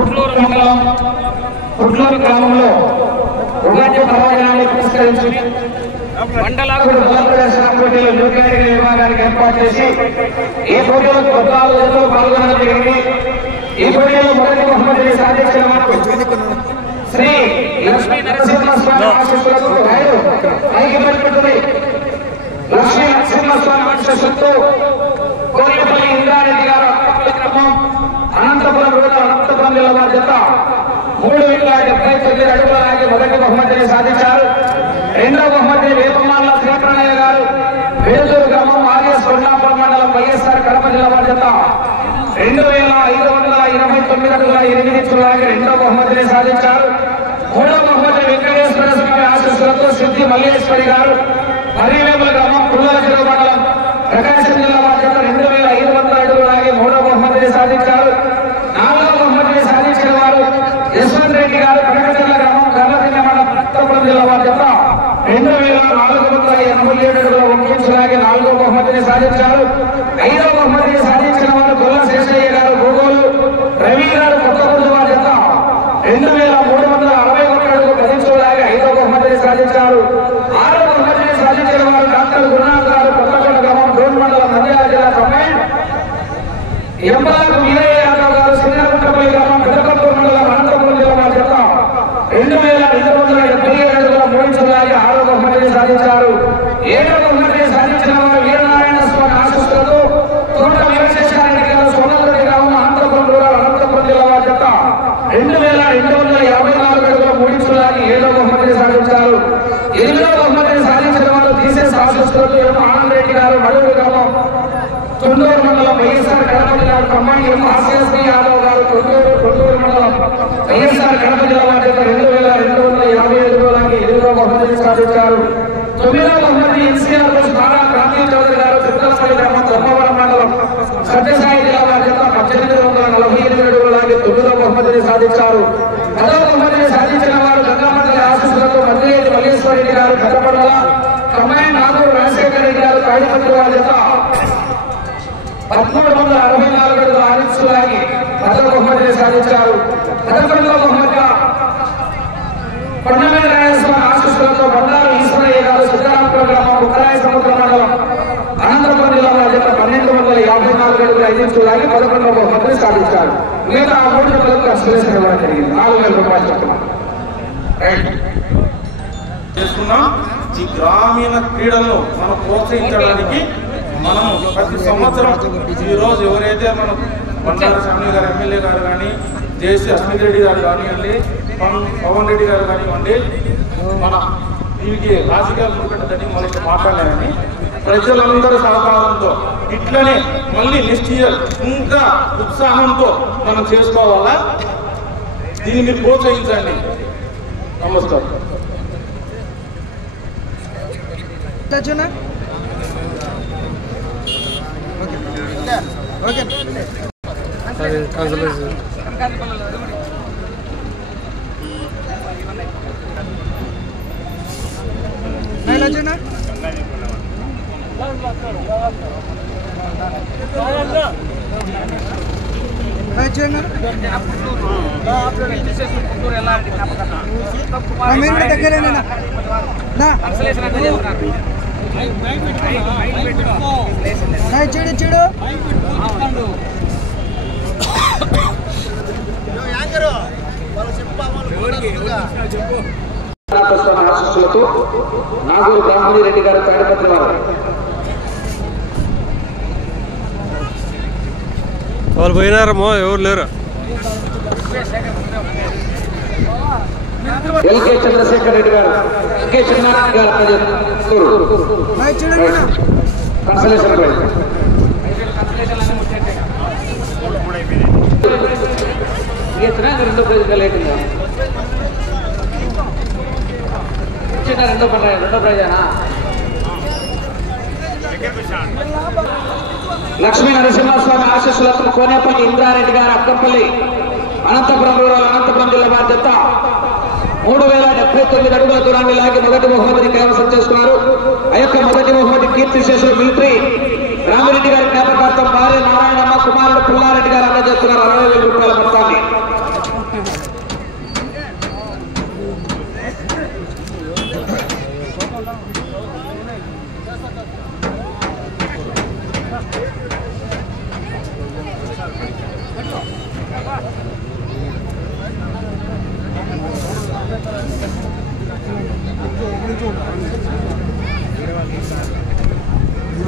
పుట్లూరు మండలం పుట్లూరు గ్రామంలో ఉగాది పర్వదినాన్ని పురస్కరించి మండలాకుడు బల ప్రదర్శన పోటీలు న్యూ కేటగిరీ విభాగానికి ఏర్పాటు చేసి ఈ పోటీలో 14 జతలు పాల్గొనడం జరిగింది. ఈ పోటీలో మొదటి బహుమతిని సాధించిన వారు శ్రీ లక్ష్మీ నరసింహస్వామి ఆశీస్సులతో లక్ష్మీ నరసింహస్వామి ఆశీస్సులతో కోరిపల్లి ఇంద్రారెడ్డి గారు క్రమం అనంతపురం రోడ్డు అనంతపురం జిల్లా వారి జత 379 అడుగుల లాగి మొదటి బహుమతిని సాధించారు. రెండవ బహుమతి వేపమాల శ్రీప్రణయ్య గారు వేదూరు గ్రామం ఆర్ఎస్ కొండాపురం మండలం వైఎస్ఆర్ కడప జిల్లా వారి జత 2529 అడుగుల 8 ఇంచుల లాగి రెండవ బహుమతిని సాధించారు. మూడవ బహుమతి వెంకటేశ్వర స్వామి ఆశీస్సులతో సిద్ధి మల్లేశ్వరి గారు మర్రివేముల గ్రామం పుల్లల చెరువు మండలం ప్రకాశం జిల్లా వారి జత 2500 అడుగుల లాగి మూడవ బహుమతిని సాధించారు. నాలుగవ బహుమతిని సాధించిన వారు యశ్వంత్ రెడ్డి గారు కనకచర్ల గ్రామం గర్లదిన్నె మండలం అనంతపురం జిల్లా వారి జత 2487 అడుగుల 1 ఇంచు లాగి నాలుగవ బహుమతిని సాధించారు. ఐదవ బహుమతిని సాధించిన వారు గొల్ల శేషయ్య గారు గోగోలు రవి గారు కొత్తగూడ వారి జత 2361 అడుగు 10 ఇంచుల లాగి ఐదవ బహుమతిని సాధించారు. ఆరవ బహుమతిని సాధించిన వారు డాక్టర్ గురునాథ్ గారు కొత్తగూడ గ్రామం డోన్ మండలం నంద్యాల జిల్లా కమాండ్ ఎంపలాకు వీరయ్య యాదవ్ గారు శ్రీనగరపల్లి గ్రామం పెద్దపల్లి మండలం అనంతపురం జిల్లా వారి జత 2277 అడుగుల 3 ఇంచుల లాగి ఆరవ బహుమతిని సాధించారు. ఏడవ బహుమతిని సాధించిన వారు వీరనారాయణ స్వామి ఆశీస్సులతో తోట వీరశేషారెడ్డి గారు సోమలరెడ్డి గ్రామం అనంతపురం రూరల్ అనంతపురం జిల్లా వారి జత 2254 అడుగుల 3 ఇంచుల లాగి ఏడవ బహుమతిని సాధించారు. ఎనిమిదవ బహుమతిని సాధించిన వారు తీసేసి ఆశీస్సులతో ఆనంద్ రెడ్డి గారు మడూరు గ్రామం తొండూరు మండలం వైఎస్ఆర్ కడప జిల్లా కమ్మాయి ఆర్సిఎస్బి యాదవ్ గారు తొండూరు మండలం వైఎస్ఆర్ కడప జిల్లా వారి జత 2257 లాగి ఎనిమిదవ బహుమతిని సాధించారు. తొమ్మిదవ బహుమతి ఎన్సీఆర్ నారా క్రాంతి చౌదరి గారు చిత్తలపల్లి గ్రామం ధర్మవరం మండలం సత్యసాయి జిల్లా వారి జత 1848 అడుగుల లాగి తొమ్మిదవ బహుమతిని సాధించారు. 10వ బహుమతిని సాధించిన వారు గంగామండలి ఆశీస్సులతో మద్దిరెడ్డి మల్లేశ్వరరెడ్డి గారు పెద్దపల్ల కమాండ్ నాగూరు రాజశేఖర రెడ్డి గారు తాడిపత్రి వారి జత 1364 అడుగుల 6 ఇంచుల లాగి 10వ బహుమతిని సాధించారు. 11వ బహుమతిగా కొండమీద రాయస్వామి ఆశీస్సులతో బండారు ఈశ్వరయ్య గారు సిద్ధరామపురం గ్రామం ఉత్తరాయ సముద్ర మండలం అనంతపురం జిల్లా వారి జత 1254 అడుగుల 5 ఇంచుల లాగి 11వ బహుమతిని సాధించారు. మిగతా 3 జతలకు కన్సిడరేషన్ ఇవ్వడం జరిగింది. 4000 రూపాయలు చెప్తున్నాం. ఈ గ్రామీణ క్రీడలను మనం ప్రోత్సహించడానికి మనం ప్రతి సంవత్సరం ఈరోజు ఎవరైతే మనం బండారు శామిలి గారు ఎమ్మెల్యే గారు కానీ జేసీ అశ్విన్ రెడ్డి గారు కానివ్వండి పవన్ రెడ్డి గారు కానివ్వండి మన దీనికి రాజకీయాలు చూపెట్టదని మనకి మాట్లాడాలని ప్రజలందరి సహకారంతో ఇట్లనే మళ్ళీ నెక్స్ట్ ఇయర్ ఇంకా ఉత్సాహంతో మనం చేసుకోవాలా. దీన్ని మీరు ప్రోత్సహించండి. నమస్కారం. చూడు చూడు ఆశీస్సులతో నాగూరు బ్రహ్మణిరెడ్డి గారు తాడిపత్రి వారు వాళ్ళు పోయినారమ్మో ఎవరు లేరు. ఎల్కే చంద్రశేఖర్ రెడ్డి గారు కే చిన్నారాయణ గారు కన్సలేషన్ రెండో ప్రైజ్ లేట్ రెండో ప్రైజేనా. లక్ష్మీ నరసింహస్వామి ఆశీస్సులతో కోనేపల్లి ఇంద్రారెడ్డి గారు అక్కంపల్లి అనంతపురం రూరల్ అనంతపురం జిల్లా బాధ్యత 3079 అడుగుల దూరాన్ని లాగి మొదటి బహుమతిని కైవసం చేసుకున్నారు. ఆ యొక్క మొదటి బహుమతి కీర్తి శేషులు మిలిటరీ రామిరెడ్డి గారి జ్ఞాపకార్థం భార్య నారాయణమ్మ కుమారుడు పుల్లారెడ్డి గారు అందజేస్తున్నారు 60,000 రూపాయల మొత్తాన్ని.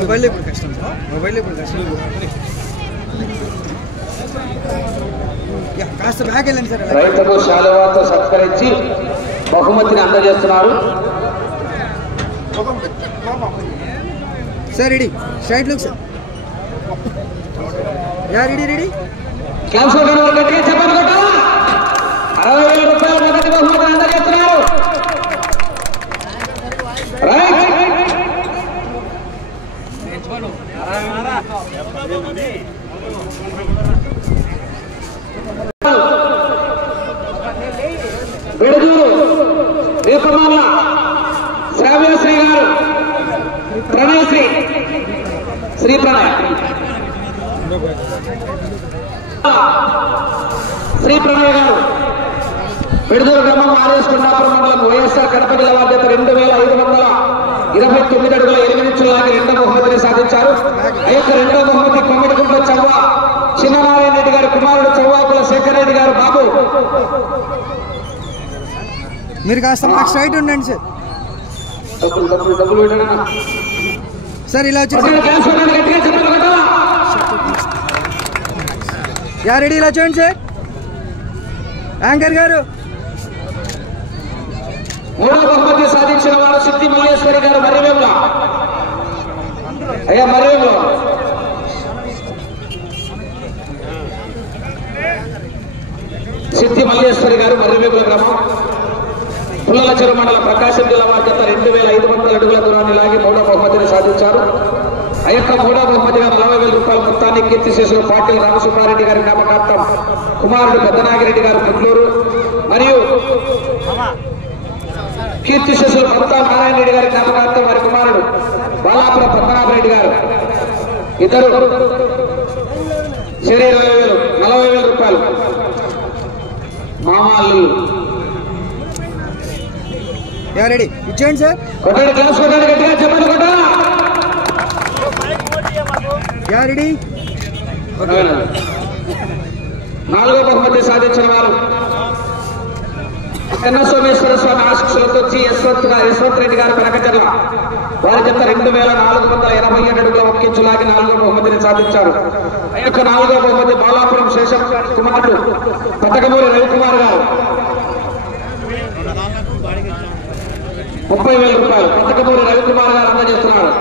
మొబైల్ ఇప్పుడు కష్టం సార్, మొబైల్ ఇప్పుడు కష్టం. కాస్త బ్యాక్ వెళ్ళండి సార్. రైతుకు శాలువాతో సత్కరించి బహుమతిని అందజేస్తున్నారు. Sir ready, straight look sir. Ready ready. Cancer గట్టిగా చెప్పండి. 60,000 రూపాయల మొదటి బహుమతిని అందజేస్తున్నారు. రైట్ విడుదూరు దీపమాల శ్రావ్యశ్రీ గారు, ప్రణయశ్రీ శ్రీ ప్రణయ్ శ్రీ ప్రణయ్ గారు విడుదూరు గ్రామం ఆదేశకుండాపురం మండలం వైఎస్ఆర్ కడప జిల్లా బాధ్యత 2529 అడుగుల 8 ఇంచులాగి రెండో బహుమతిని సాధించారు. ఆ యొక్క రెండో బహుమతి కొమ్మిడిగుంట చవ్వ చిన్ననారాయణ రెడ్డి గారి కుమారుడు చవ్వాకుల శేఖర్ రెడ్డి గారు బాబు. మీరు కాస్త మాకు స్ట్రైట్ ఉండండి సార్. డబ్బులు సార్ ఇలా వచ్చి రెడీ, ఇలా చూడండి సార్. యాంకర్ గారు మూడో బహుమతి సాధించిన వారు సిద్ధి మల్లేశ్వరి గారు మర్రివేముల. అయ్యా మర్రివేముల సిద్ధి మల్లేశ్వరి గారు మర్రివేముల గ్రామం పుల్లల చెరువు మండలం ప్రకాశం జిల్లా బాధ్యత 2500 అడుగుల దూరాన్ని లాగి మూడో బహుమతిని సాధించారు. ఆ యొక్క మూడో బహుమతిగా 40,000 రూపాయల మొత్తాన్ని కీర్తి శేషులు పాటిల్ రామసుబ్బారెడ్డి గారి జ్ఞాపకార్థం కుమారుడు పెద్దనాగిరెడ్డి గారు పుట్లూరు మరియు కీర్తి శేషులు భర్త నారాయణ రెడ్డి గారి జ్ఞాపకార్థం వారి కుమారుడు బాలాపురం పద్మనాభరెడ్డి గారు ఇద్దరు చెరి 40,000 రూపాయలు మామాళ్ళు. రెడీ ఇచ్చేయండి సార్. కొట్టండి, క్లాస్ కొట్టండి, గట్టిగా చెప్పండి. కొట్ట రెడీ. నాలుగో బహుమతి సాధించిన వారు చెన్న సోమేశ్వర స్వామి ఆశీస్సులతో యశ్వంత్ రెడ్డి గారు కనకచర్ల వారి జత 2487 అడుగుల 1 ఇంచులాగి నాలుగో బహుమతిని సాధించారు. ఆ యొక్క నాలుగో బహుమతి బాలాపురం శేషం కుమారుడు పతకమూరి రవికుమార్ గారు 30,000 రూపాయలు పతకమూరి రవికుమార్ గారు అందజేస్తున్నారు.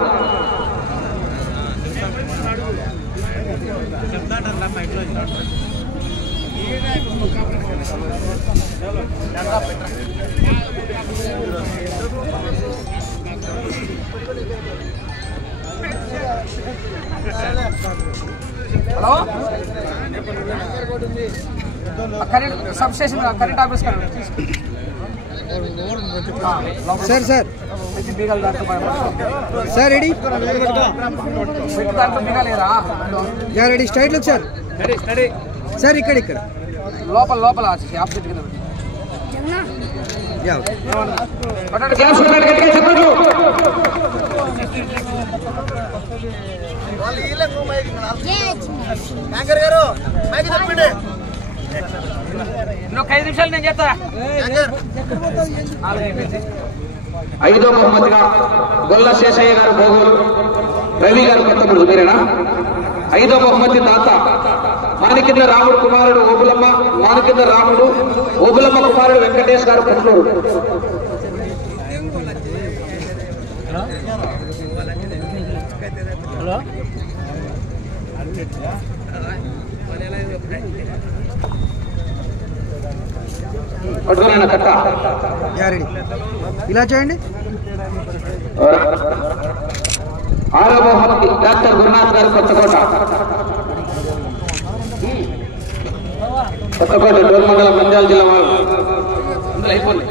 Hello, current substation current office sir. Sir sir ready. దాంట్లో దిగాలేరా? Ready, straight look sir. Sir ఇక్కడ ఇక్కడ లోపల ఆపోజిట్ కింద ఇంకొక 5 నిమిషాలు నేను చేస్తా. ఐదో బహుమతిగా గొల్ల శేషయ్య గారు భోగోలు, రవి గారు కొత్తపూడి మీరేనా? ఐదో బహుమతి దాత మానికింద రాముడు కుమారుడు ఓబులమ్మ, మానికింద రాముడు ఓబులమ్మ కుమారుడు వెంకటేష్ గారు పుట్లూరు. పట్టుకున్నా కట్ట రెడీ, ఇలా చేయండి. ఆరో బహుమతి డాక్టర్ గురునాథ్ గారు కొత్తకోట డోర్ మండలం నంద్యాల జిల్లా వారు. అయిపోయింది.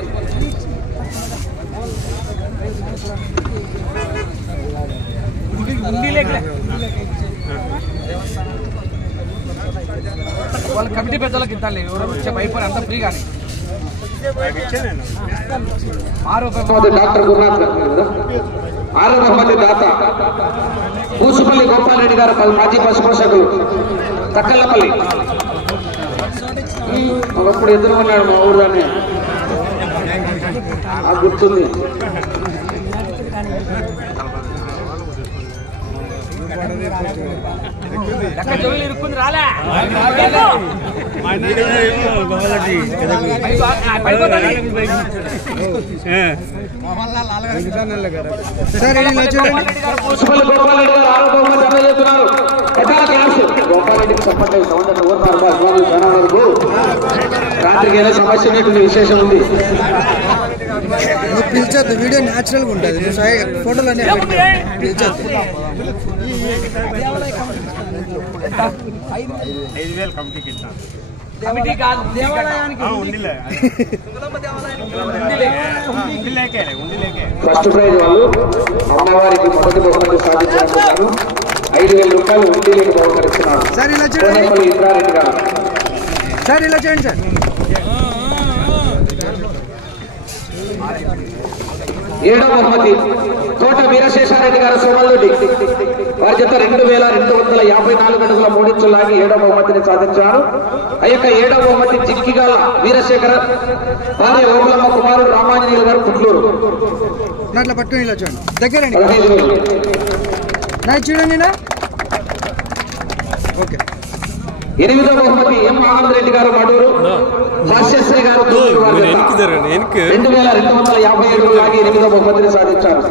వాళ్ళ కమిటీ పెద్దలకు ఇద్దాలి, ఎవరు వచ్చే అయిపోయి అంత ఫ్రీ కానీ. డాక్టర్ గురునాథ్ గారు. ఆరో బహుమతి దాత పూసుపల్లి గోపాల్ రెడ్డి గారు మాజీ పశుపోషకులు తక్కల్లపల్లి. ఒకప్పుడు ఎదురు ఉన్నాడు మా ఊరు దాన్ని గుర్తుంది. గోపాలరెడ్డికి చెప్పండి రాత్రికి ఏదో సమస్య ఉన్నటువంటి విశేషం ఉంది. పిలిచొద్దు, వీడియో న్యాచురల్ గా ఉంటుంది. ఫోటోలు అన్నీ పిలిచొద్దు. 5,000 కమిటీకి ఇస్తాను. ఫస్ట్ ప్రైజ్ వాళ్ళు అమ్మవారికి మొదటి బహుమతి సాధించారు. 5,000 రూపాయలు ఉండీలకు బహుకరిస్తున్నారు. ఇంద్రారెడ్డి గారు. సార్ ఇలా చేయండి సార్. 7వ బహుమతి తోట వీరశేషారెడ్డి గారు సోమల్లుడి వారి చేత 2,254 అడుగుల 3 ఇంచులు లాగి 7వ బహుమతిని సాధించారు. ఆ యొక్క 7వ బహుమతి జిక్కిగాల వీరశేఖర భార్య ఓమలమ్మ కుమారుడు రామాంజనేయులు గారు పుట్లూరు. అట్లా పట్టుకుని ఇలా చూడండి, దగ్గరండి 15,000. చూడండి. ఓకే. 8వ బహుమతి ఎం ఆనందరెడ్డి గారు మడూరు, భాష్యశ్రీ గారు 2,257 లాగి 8వ బహుమతిని సాధించారు.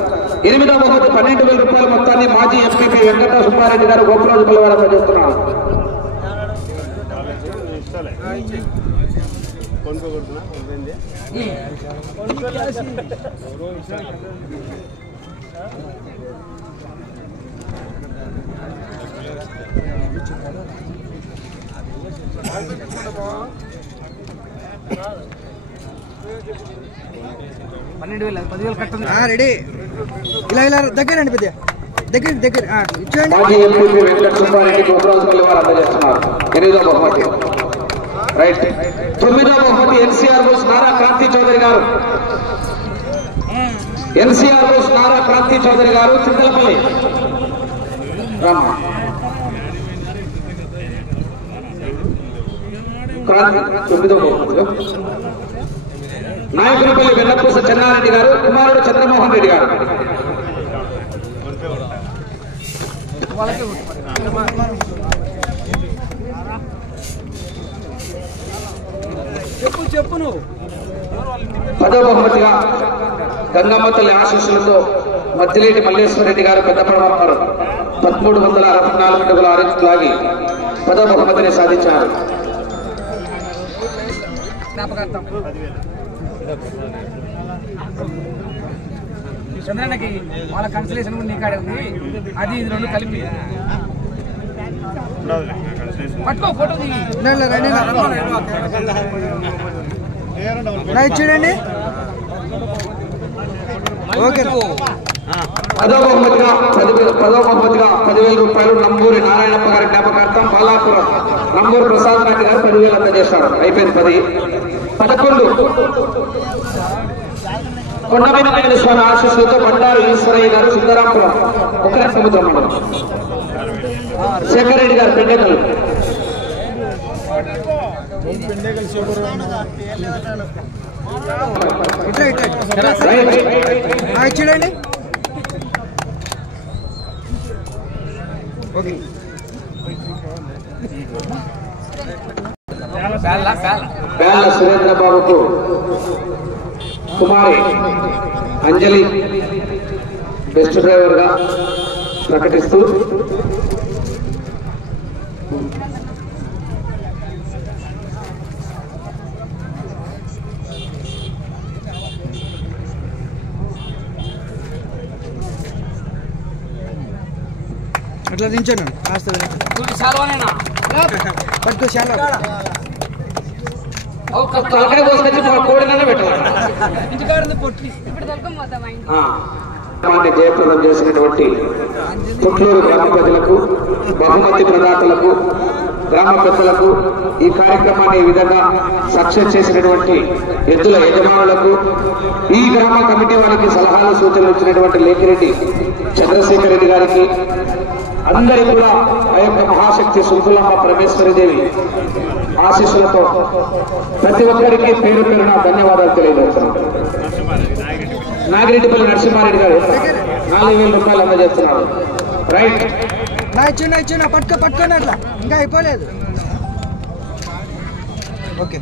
8వ బహుమతి 12,000 రూపాయల మొత్తాన్ని మాజీ ఎంపీపీ వెంకట సుబ్బారెడ్డి గారు గోపురాజుపల్లి వారు అందజేస్తున్నారు. రెడీ. ఇలా దగ్గరండి, పెద్ద దగ్గర చూడండి. మాజీ ఎంపీపీ వెంకట సుబ్బారెడ్డి గోపురాజుపల్లి వారు అందజేస్తున్నారు 8వ బహుమతి. రైట్. 9వ బహుమతి ఎన్సీఆర్ బోస్ నారా క్రాంతి చౌదరి గారు. ఎన్సీఆర్ బోస్ నారా క్రాంతి చౌదరి గారు చింతలపల్లి. 9వ బహుమతిలో నాయకులపల్లి వెన్నపూస చెన్నారెడ్డి గారు కుమారుడు చంద్రమోహన్ రెడ్డి గారు. చెప్పు నువ్వు. 10వ బహుమతిగా గంగమ్మ తల్లి ఆశీస్సులతో మద్దిలేటి మల్లేశ్వరరెడ్డి గారు పెద్దపడవారు 1364 అడుగుల 6 ఇంచులు లాగి 10వ బహుమతిని సాధించారు. చంద్రన్నకి వాళ్ళ కన్సలేషన్ కూడా నీ కాడే ఉంది. అది ఇది 2 కలిపి పట్టుకో, ఫోటో చూడండి. ఓకే. 10వ బహుమతిగా 10,000 రూపాయలు నంబూరి నారాయణప్ప గారి జ్ఞాపకార్థం బాలాపురం నంబూరు ప్రసాద్ రెడ్డి గారు 10,000 అందజేశారు. అయిపోయింది 10. 11 కొండమీద స్వామి ఆశీస్సులతో బండారు ఈశ్వరయ్య గారు సిద్ధరాంపురం ఒకరి సముద్రం మండలం. శేఖర్ రెడ్డి గారు పెండేకల్. చూడండి. ఓకే. పేర్ల సురేంద్ర బాబుకు కుమారి అంజలి బెస్ట్ డ్రైవర్ గా ప్రకటిస్తూ అట్లా దించాను. పట్టుకో చాలా తలకాయ పోసుకొచ్చి కోడిననే పెట్టాలి. జయప్రదం చేసినటువంటి పుట్లూరు గ్రామ ప్రజలకు, బహుమతి ప్రదాతలకు, గ్రామ పెద్దలకు, ఈ కార్యక్రమాన్ని ఈ విధంగా సక్సెస్ చేసినటువంటి ఎద్దుల యజమానులకు, ఈ గ్రామ కమిటీ వారికి సలహాలు సూచనలు ఇచ్చినటువంటి లేకిరెడ్డి చంద్రశేఖర్ రెడ్డి గారికి, అందరికీ కూడా ఆ యొక్క మహాశక్తి సుల్కులమ్మ పరమేశ్వరి దేవి ఆశీస్సులతో ప్రతి ఒక్కరికి పేరు పేరున ధన్యవాదాలు తెలియజేస్తున్నాం. నాగిరెడ్డిపల్లి నరసింహారెడ్డి గారు 4,000 రూపాయలు అందజేస్తున్నారు. రైట్ ఇచ్చున్నా పట్టుకోండి అట్లా ఇంకా అయిపోలేదు. ఓకే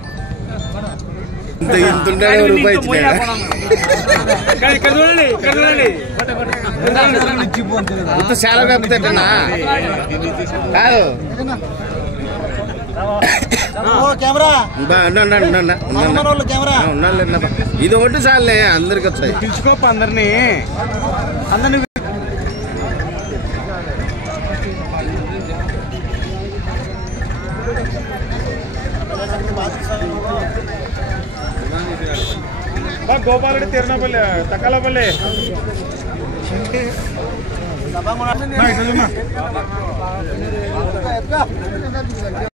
చాలా కాదు ఇది ఒకటి చాలే అందరికి వచ్చాయి తీసుకోప అందరినీ గోపాలరెడ్డి తిరునపల్లి తక్కలపల్లి